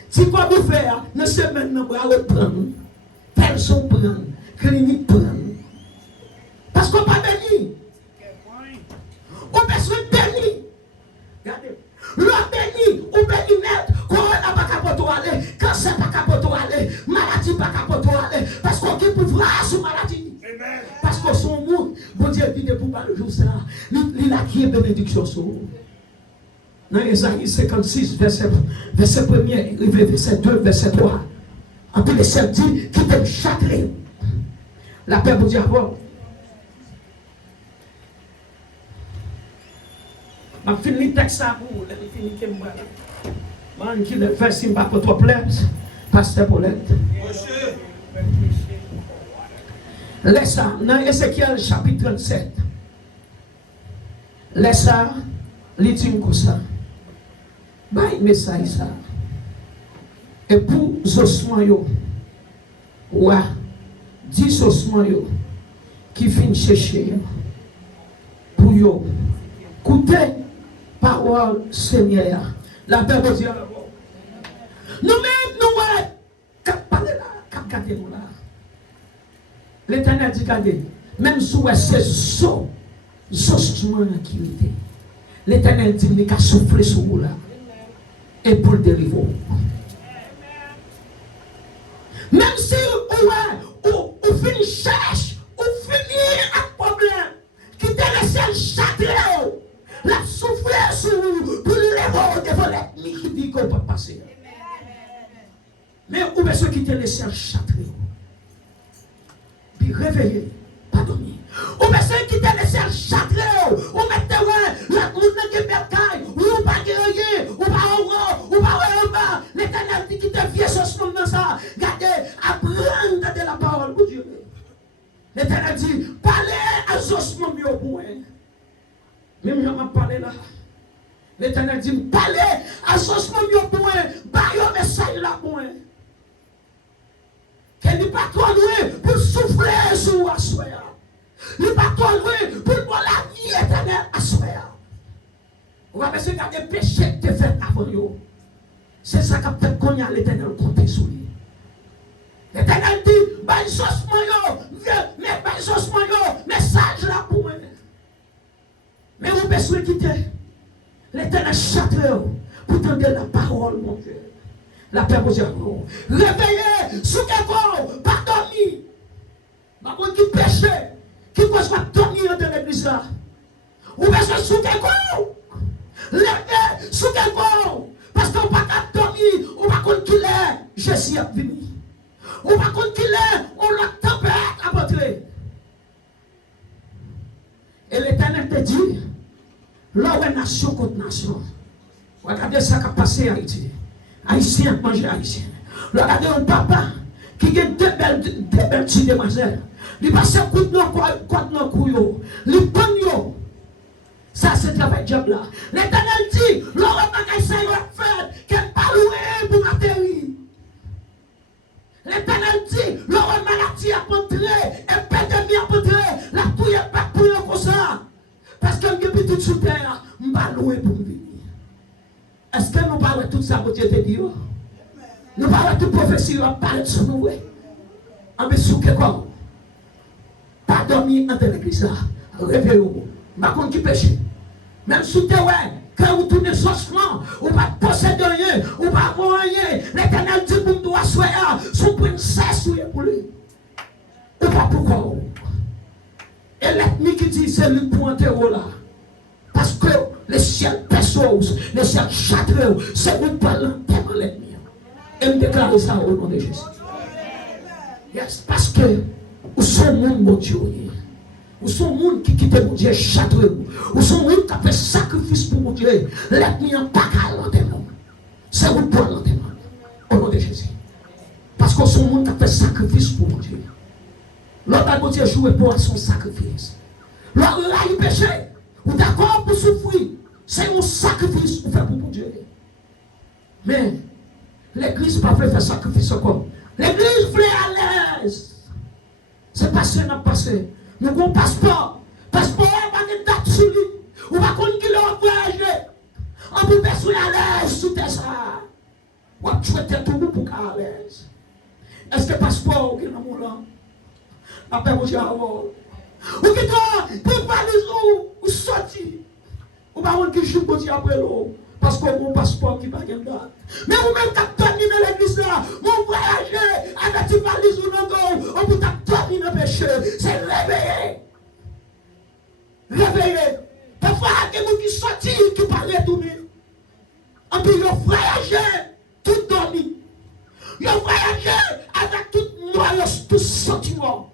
Si quoi vous faire, ne semaine nous va reprendre. Personne prend, clinique prend. Parce qu'on pas béni. On besoin de béni. Regardez. L'homme béni, ou béni net, corona pas capable aller, cancer pas capable aller, maladie pas capable aller, parce qu'on qui pour voir sur maladie. Parce que son monde, bon Dieu dit pour pas le jour ça, il a qui est bénédiction sur vous. Dans Isaïe 56, verset 1er, verset 2, verset 3. En plus, le Seigneur dit qu'il t'aime châtrer. La paix pour Dieu avoir. Je finis le texte à vous. Je finis le texte. Je finis le verset pour toi, pasteur Paulette. Laisse ça, dans Ézéchiel chapitre 37. Laisse ça, il dit comme ça. Bah, message ça. Et pour les ossements, ouais, 10 ossements qui viennent chercher pour yo. Écoutez, parole Seigneur. La paix de Dieu. Nous-mêmes, nous, cap parler là, cap garder nous là. L'Éternel dit, regardez, même si c'est ossements qui étaient, l'Éternel dit, il a soufflé sur vous là. Et pour le délivrer. Même si vous finissez cherche, vous finissez un problème qui te laisse châtrer, la souffler sur vous pour l'élever devant l'ennemi qui dit qu'on ne peut pas passer. Mais où est ce qui te laisse châtrer? Puis réveiller, pas dormir. Ou est ce qui te laisse châtrer? Ou mettez la moune de bercaille, ou pas guerrier, ou pas l'Éternel dit qu'il te vient ce moment dans ça. Gardez, apprendre de la parole de Dieu. L'Éternel dit, parlez à ossements mieux au point. Même je m'en parle là. L'Éternel dit, parlez à ossements mieux au point. Baillez un message là point. Qu'elle n'est pas trop loin pour souffler sur la soya. Il n'est pas trop loin pour voir la vie éternelle à soya. On va essayer de garder le péché de faire avant vous. C'est ça qu'a fait qu'on y a l'Éternel compté sur lui. L'Éternel dit, bah, il sauce moi, mais bah, il sauce moi, message là pour moi. Mais vous pouvez quitter. L'Éternel châtre pour tendre la parole, mon Dieu. La paix vous dire, réveillez, sous quelqu'un, pas dormir. Ma qui péché, qui cause pas dormir dans l'église là. Vous pouvez sous quelqu'un, levez sous quelqu'un. Parce qu'on ne peut pas dormir, on ne peut pas qu'il est, Jésus est venu. On ne peut pas qu'il est, on l'a tempête à entrer. Et l'Éternel te dit, là où est nation contre nation, regardez ça qui a passé à Haïti. Haïtien manger Haïtien. Regardez un papa qui a deux belles petites demoiselles. Il passe un coup de nom, quoi de nom, couillot. Il prend yo. Ça, c'est le travail de diable là. L'Éternel dit, l'homme magasin est fait, qu'elle pas loué pour m'atterrir. L'Éternel dit, l'homme maladie a montré, épidémie a montré, la touille est pas pour comme ça. Parce que depuis tout sous terre, je ne pas loué pour vivre. Est-ce que nous parlons tout ça pour Dieu te dire? Nous parlons toute prophétie, on parle sur nous. En dessous que quoi? Pas dormir en l'église là. Réveillez-vous. Ma compte qui pêche. Même sous terre, quand vous tournez saucement, ou pas posséder rien, ou pas avoir rien, l'Éternel dit pour nous doit soyer, son princesse pour lui. Ou pas pourquoi. Et l'ennemi qui dit c'est lui pour enterrer là. Parce que le ciel pèse, le ciel châtre, c'est vous parlant tellement l'ennemi. Et me déclarer ça au nom de Jésus. Yes, parce que vous sont monde mon Dieu. Vous sont monde qui quitte mon Dieu châtre. Vous sont monde qui a fait sacrifice pour mon Dieu. L'ennemi en pas qu'à l'entendre. C'est vous parlant au nom de Jésus. Parce que vous sont monde qui a fait sacrifice pour mon Dieu. L'autre mon Dieu joué pour son sacrifice. L'autre là il péché. Ou d'accord pour souffrir. C'est un sacrifice pour faire pour Dieu. Mais l'église pas fait faire sacrifice encore. L'église voulait à l'aise. C'est passé, n'a passé. Nous avons un passeport. Passeport, on a une date sur lui. On va connaître qu'il a voyagé. On peut faire à l'aise sous tes ça. On va tuer tout pour qu'à l'aise. Est-ce que le passeport qui est dans mon là? Après, vous avez ou qui doit préparer ou sortir. Ou pas on qui joue pour après l'eau. Parce qu'on a un passeport qui va gagner date. Mais vous-même, qui avez terminé l'église là, vous voyagez avec une valise ou non, on peut terminer le péché. C'est réveiller. Réveiller. Parfois, il y a des gens qui sortent, qui parlent tout même. Et puis, ils voyagé tout dormi. Ils voyagé avec tout noyau, tout sentiment.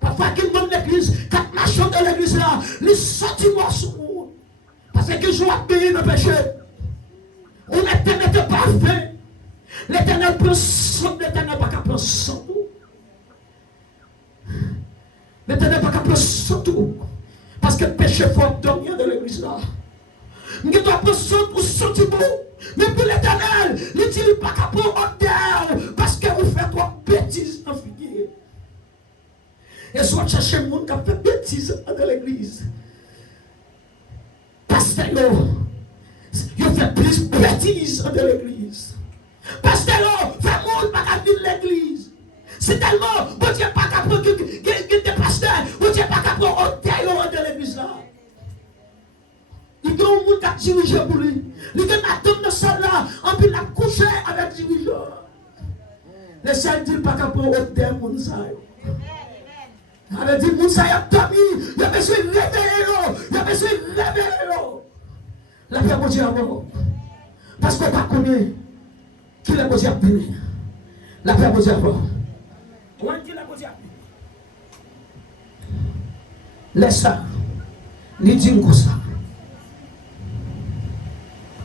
Parfois, ils demandent l'église, quand marchent dans l'église là, les sentiments sont où? Parce qu'ils ont payé le péché. On n'était pas fait. L'éternel prend sang, l'éternel pas qu'à prendre sang. L'éternel pas qu'à prendre sang tout. Parce que le péché faut dormir dans l'église là. Nous devons prendre sang pour sentiment. Mais pour l'éternel, il dit pas qu'à prendre odeur. Parce que vous faites trop bêtises en figure. Et soit chercher le monde qui a fait bêtises dans l'église. Pasteur, il fait plus bêtises dans l'église. Pasteur, fait monde pas venir de l'église. C'est tellement, bon Dieu pas qu'à prendre des pasteurs, bon Dieu pas qu'à prendre odeur de l'église là. Il y a un monde qui a dirigé pour lui. Il y a un homme dans la salle là, en plus il a couché avec le dirigeant. Les seuls disent pas qu'à prendre odeur de monde ça. Il dit, Moussa, il a dormi, il a besoin de réveiller, il a besoin de réveiller. La paix pour Dieu avant. Parce qu'on ne connaît pas qui est pour Dieu à venir. La paix pour Dieu avant. On dit la pour Dieu à venir. Laisse ça. Il dit comme ça.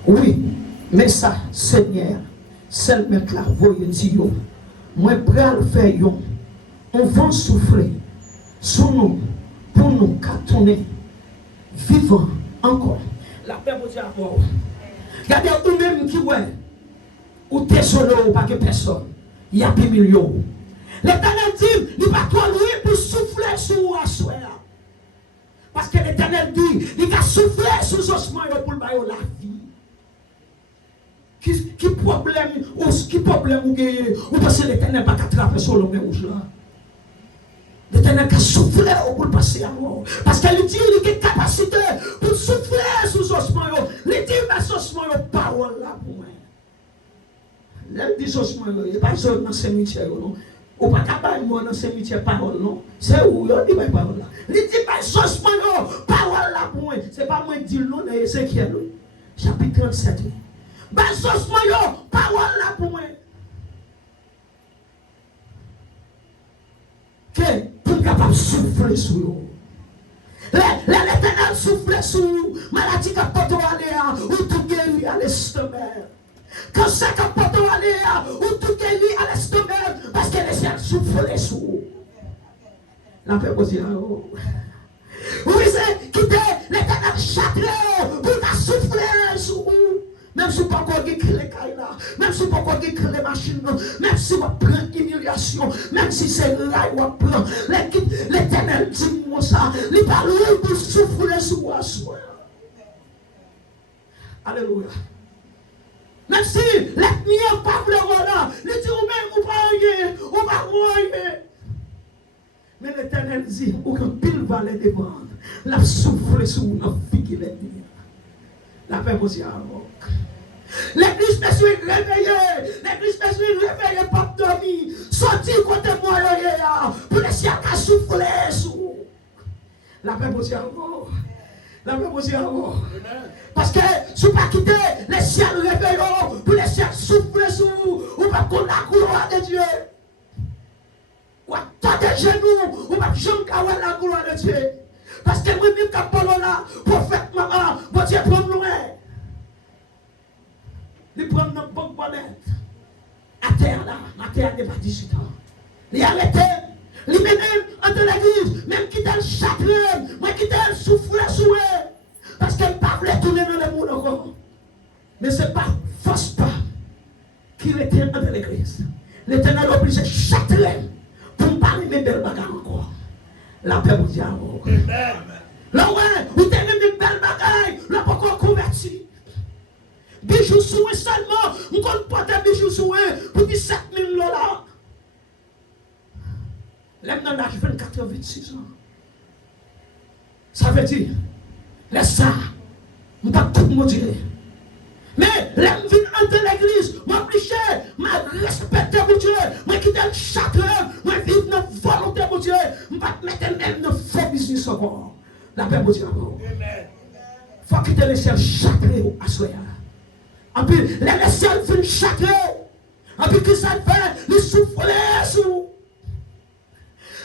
Oui, mais ça, Seigneur, seul mettre la voix et dit, moi, bral faire yon. On va souffler. Sous nous, pour nous cartonner, vivant encore. La paix vous dit à vous. Regardez vous-même qui ouais, ou t'es solo ou pas que personne. Il y a des millions. L'Éternel dit, il va trop loin pour souffler sur vous à soi. Parce que l'Éternel dit, il va souffler sur vos ossements pour le bailler la vie. Qui problème vous gagnez, ou parce que l'Éternel va attraper sur le même rouge là. L'Éternel qui a soufflé pour le passer à mort. Parce qu'elle dit qu'il a une capacité pour souffler sous les ossements. Il dit que les ossements ont parole là pour moi. Elle dit ossements, il n'y a pas besoin dans le cimetière. Ou pas capable de dans le cimetière parole. Non. C'est où il dit que parole là. Il dit que les ossements ont parole là pour moi. Ce n'est pas moi qui dis le nom de Ézéchiel. Chapitre 37. Les ossements ont parole là pour moi. Pour capable de souffler sur vous. L'Éternel souffle sur vous. Maladie qui peut aller ou tout guéri à l'estomac. Cancer qui peut aller ou tout guéri à l'estomac. Parce que l'Éternel souffle sur vous. La paix vous dit, oui, c'est quitter l'Éternel château pour souffler sur vous. Même si vous n'avez pas créé là, même si vous n'avez pas créé machine, même si vous prenez humiliation, même si c'est là où vous prenez, l'Éternel dit moi ça, il parle pour souffler sur moi. Alléluia. Même si l'ennemi n'est pas le là, il dit vous même vous pas rien. Mais l'Éternel dit, ou quand pile va les défendre, la souffle sur vous, la vie qui est dit. La paix vous y a. L'église me suis réveillée. L'église me suis réveillée, pas dormi. Sorti côté moi, pour laisser à souffler sur vous. La paix vous y a. La paix vous y a. Parce que si vous ne pas quitter les ciels réveillés, pour laisser souffler sur vous, ou pas qu'on la gloire de Dieu. Ou à des genoux, ou pas jamais avoir la gloire de Dieu. Parce que moi-même, quand je parle là, prophète maman, bon Dieu prend loin. Il prend notre bonne bonnette. À terre là, à terre n'est pas 18 ans. Il arrête, il met même entre l'église, même quitter le chakrin, moi quitter le souffle sur eux. matin dans l'église, l'Éternel est obligé de châteler pour me parler mes belles bagages encore. La paix vous dit à vous. Là, ouais, vous avez mes belles bagages, là, pas encore converti. Bijoux sous seulement, vous comptez bijoux sous pour 17 000 $. L'homme dans l'âge 24 ans, 26 ans. Ça veut dire, laisse ça, je ne peux pas tout moduler. Mais l'homme vient entrer l'église, m'oblige, je respecte mon Dieu, je quitte le château, je vis dans la volonté de Dieu, je ne vais pas mettre même dans le faux business encore. La paix de Dieu. Il faut quitter le ciel château à soi. En plus, les ciels viennent château. En plus, que ça fait, les souffler sous.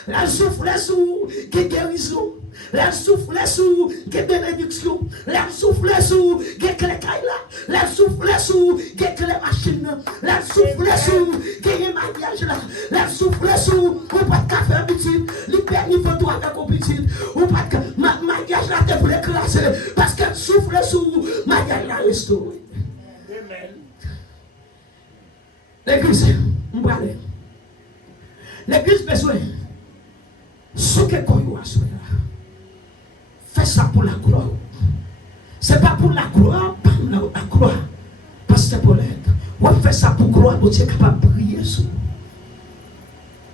La souffle sous qui guérison, la souffle sous qui bénédiction, la souffle sous qui clé là, la souffle sous qui clé machine, la souffle sous qui est mariage là, la souffle sous ou pas de café petit, les permis photo avec un petit, ou pas de mariage là te voulait classer parce qu'elle souffle sous mariage là restauré. L'église, on va aller. L'église besoin. Ce que vous faites ça pour la gloire. Ce n'est pas pour la gloire, pas la gloire. Pasteur Paulette, vous faites ça pour gloire, vous êtes capable de prier sur vous.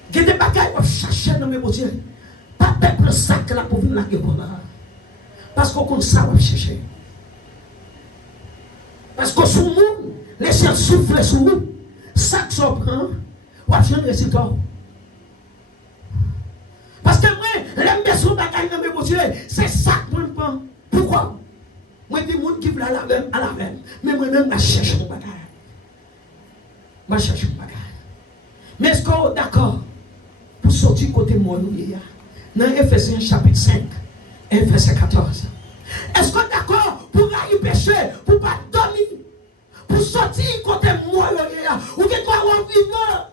Il y a des bagages que vous cherchez dans mes Dieu. Pas peuple sac là pour venir la guerre. Parce qu'on compte ça, vous cherchez. Parce que sur nous, les ciels soufflent sur vous. Ça que ça prend, vous avez un résultat. Parce que moi, l'aime bien son bagaille dans mes Dieu, c'est ça que je prends. Pourquoi? Moi, des gens qui veulent à la même, mais moi-même, je cherche mon bagaille. Je cherche mon bagaille. Mais est-ce qu'on est d'accord pour sortir côté moi, dans Ephésiens chapitre 5, verset 14? Est-ce qu'on est d'accord pour aller pécher, pour ne pas dormir, pour sortir côté moi, ou que toi, on vivre?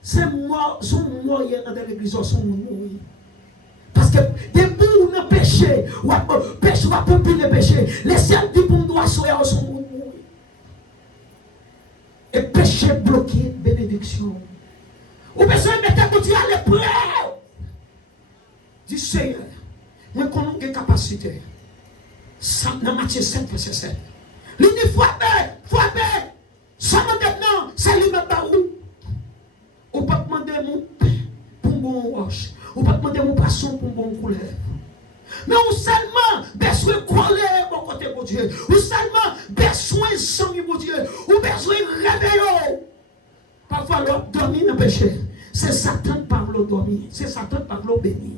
C'est moi, son moyen dans l'église, son moyen. Parce que des bouts de péché, ou péché, ou pour le péché, les ciels du bon doigt sont son moyen. Et péché bloqué, bénédiction. Ou besoin de mettre Dieu à l'épreuve. Dis Seigneur, moi, qu'on a des capacités. Dans Matthieu 7, verset 7. L'une fois bête, ça maintenant, c'est lui-même barou. On ne peut pas demander mon pain pour un bon roche. On ne peut pas demander mon poisson pour un bon couleur. Mais on seulement besoin de coller mon côté de Dieu. On seulement besoin de sang mon Dieu. On besoin de réveiller. Parfois, l'homme dormit dans le péché. C'est Satan qui parle dormir. C'est Satan qui parle bénir.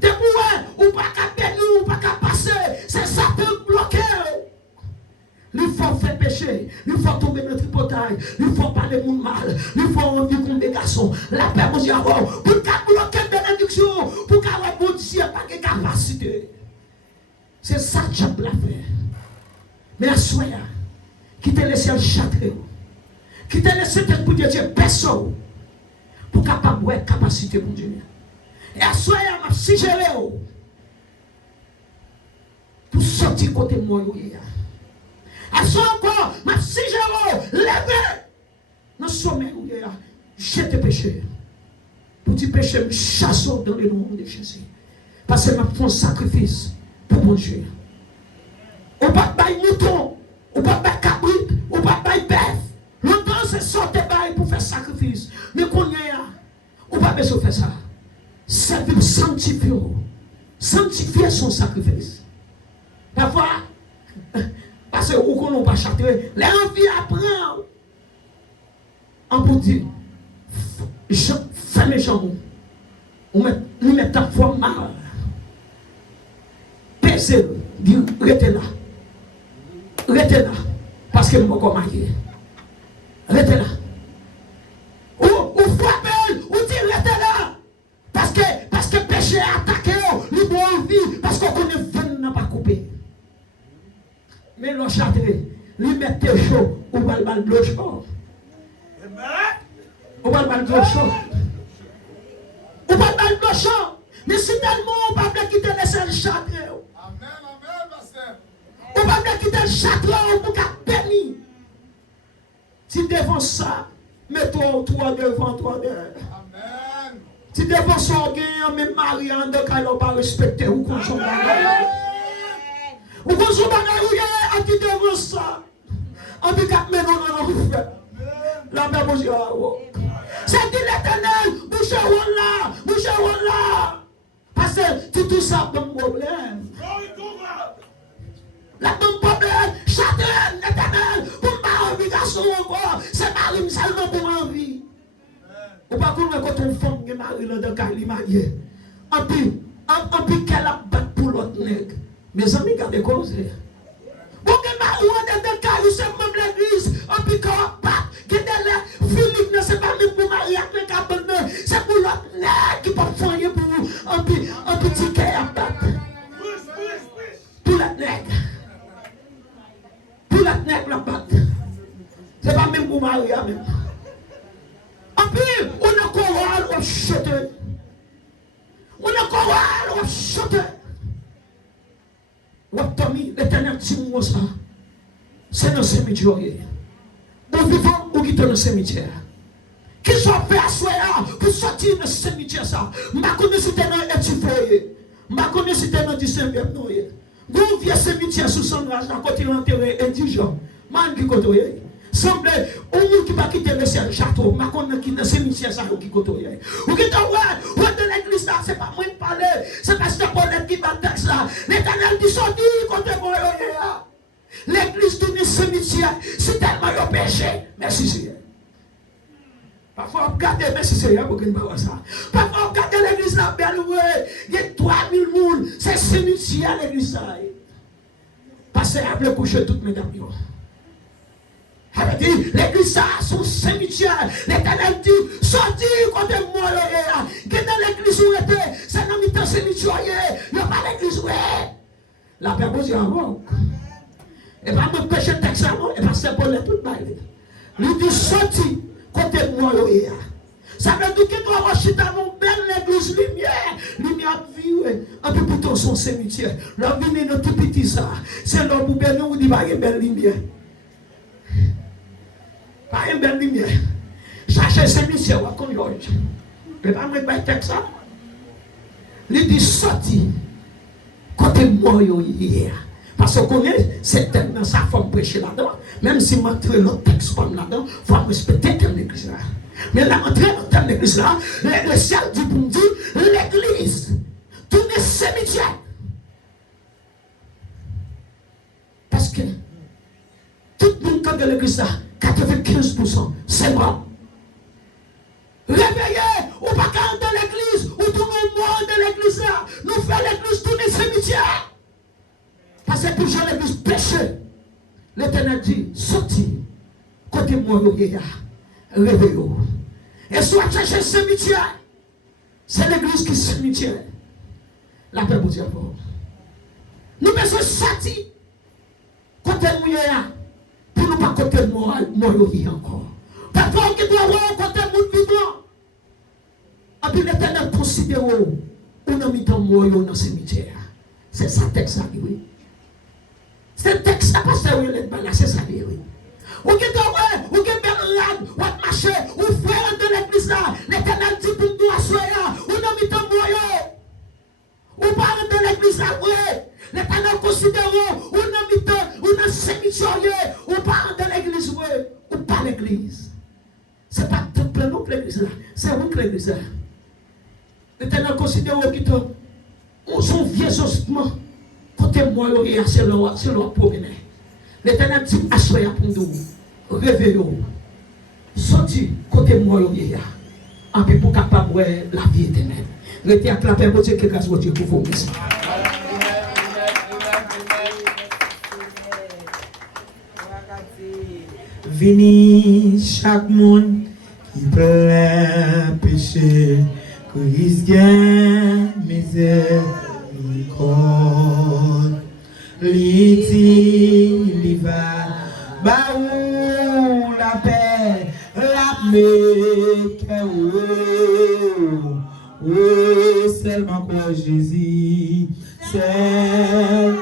Des fois, on ne peut pas bénir, on ne peut pas passer. C'est Satan qui bloque. Il faut faire péché, il faut tomber dans le tripotail, il faut parler de monde mal, il faut envie comme des garçons. La paix, mon Dieu, pour qu'à bloquer la bénédiction, pour qu'à avoir bon Dieu, pas de capacité. C'est ça que j'ai fait. Mais à soi, qui te laisse le château, qui te laisse tête pour Dieu, personne, pour capable de capacité pour Dieu. Et à soi, je suis suggéré pour sortir côté moi. À ce encore, ma si je lève dans le sommet où il y a jeté péché. Pour dire péché, me chasse dans le nom de Jésus. Parce que je fais un sacrifice pour mon Dieu. On ne peut pas faire mouton, on ne peut pas faire cabrit, on ne peut pas faire bœuf. Longtemps, c'est sortir pour faire sacrifice. Mais qu'on y a, on ne peut pas besoin faire ça. C'est de sanctifier. Sanctifier son sacrifice. Parfois, parce que vous ne pas châteler, l'envie apprend. On peut dire, fais les jambes, on met ta foi mal. Pèse, dit, restez là. Restez là. Parce que je ne peux pas marier. Restez là. Ou frappez, ou dit, restez là. Parce que péché a attaqué, nous devons vivre, parce qu'on connaît veine n'a pas coupé. Mais le châtelet, lui mettre chaud, ou va le bleu chaud. Ou va le bleu chaud. Ou va le bleu chaud. Mais si tellement on ne peut pas quitter le châtelet. Ou va pas quitter le châtelet pour qu'à bénir. Tu devant ça, mets-toi toi devant toi derrière. Amen. Tu devant ça, même Marie en deux cas, il n'a pas respecté ou qu'on s'en bagaille. Ou qu'on s'en bagaille, à qui devant ça. En tout cas, mais non, la paix pour Dieu. C'est dit l'Éternel, bouchez là, parce que tout ça, bon problème. La bonne problème, chacun, l'Éternel, pour ma obligation encore, c'est Marie seulement pour envie. Ou pas qu'on a quand on femme qui marie dans le cas, il est marié. En plus, qu'elle a battu pour l'autre nègre. Mes amis, gardez cause. Bon, que ma ou on est dans le cas, c'est même l'église, en plus qu'on a battu, qui est là, Philippe ne c'est pas même pour marier avec le cabane, c'est pour l'autre nègre qui peut soigner pour vous, un petit cœur à battre. Pour l'autre nègre. Pour l'autre nègre la battre. C'est pas même pour marier même. En plus, on a chorale, on chante. On a chorale, on chante. Tommy, l'Éternel dit moi ça. C'est dans le cimetière. Nous vivons ou qui dans le cimetière. Qui soit fait à soi pour sortir de ce cimetière ça. Je ne connais pas si tu es dans un foyer. Je ne connais pas si tu es dans 19e. Vous vieux cimetière sous son âge, dans côté enterré indigent. Man qui côté. Semble au monde qui va quitter le ciel château, ma connaît qui dans cimetière ça qui côtoie. Ou qui t'en ouais de l'église là, c'est pas moi qui parler, c'est pasteur Paulette qui va texte là. L'Éternel dit sorti côté moi là. L'église tourne cimetière, c'est tellement yo péché. Merci Seigneur. Parfois on regarde merci Seigneur pour qu'il pas ça. Parfois on regarde l'église là belle ouais, il y a 3000 monde, c'est cimetière l'église là. Parce que après coucher toutes mesdames yo. L'église ça, son cimetière, l'Éternel dit, sorti côté moi, qui est dans l'église où était, c'est dans le cimetière, il n'y a pas l'église où est. La paix pour Dieu avant. Et pas me pécher le texte avant, et pas c'est pour les tout bailler. Il dit, sorti côté moi, ça veut dire que toi, je suis dans une belle église lumière vivre, un peu plutôt son cimetière. La vie est tout petit ça, c'est l'homme où bien nous dit, pas une belle lumière. Pas une belle lumière. Cherchez ce monsieur, comme George. Mais pas me battre ça. Il dit sorti. Côté moi, hier. Parce qu'on connaît, c'est tellement sa forme prêcher là-dedans. Même si je montre le texte comme là-dedans, il faut respecter l'église là. Mais là, entrer dans l'église là, le ciel dit pour nous dire, l'église, tout est cimetière. Parce que tout le monde de l'église là, 95%, c'est moi. Réveillez, ou pas quand dans l'église, ou tout le monde de l'église là, nous faisons l'église tourner cimetière. Parce que toujours l'église péché. L'Éternel dit, sorti, côté moi, réveillez-vous. Et soit chercher le cimetière. C'est l'église qui est cimetière. La paix pour Dieu. Nous besoin sortir, côté moi, pour nous pas côté moi encore. Parfois, on doit voir côté monde vivant. Et puis l'Éternel considère on a mis dans moi dans le cimetière. C'est ça texte ça, oui. C'est le texte ça, parce que c'est ça, oui. Ou qui doit voir, ou qui est malade, ou marcher, ou frère de l'église là, l'Éternel dit pour nous asseoir, on a mis dans moi. Ou parle de l'église là, oui. L'Éternel considère on a mis dans, on a cimetière, ou parle de l'église, oui. Ou pas l'église. C'est pas tout plein non l'église là, c'est où l'église là. L'Éternel considère on son vieux osement. Côté moi, c'est leur promener. L'Éternel dit assoyez pour nous, réveillez-vous. Sorti côté moi, en peu pour capable de la vie éternelle. Restez à la paix pour Dieu, que grâce à Dieu pour vous. Vini chaque monde qui plein péché, Christ gagne miséricorde. L'iti va baou la paix, la paix, seulement quoi Jésus, c'est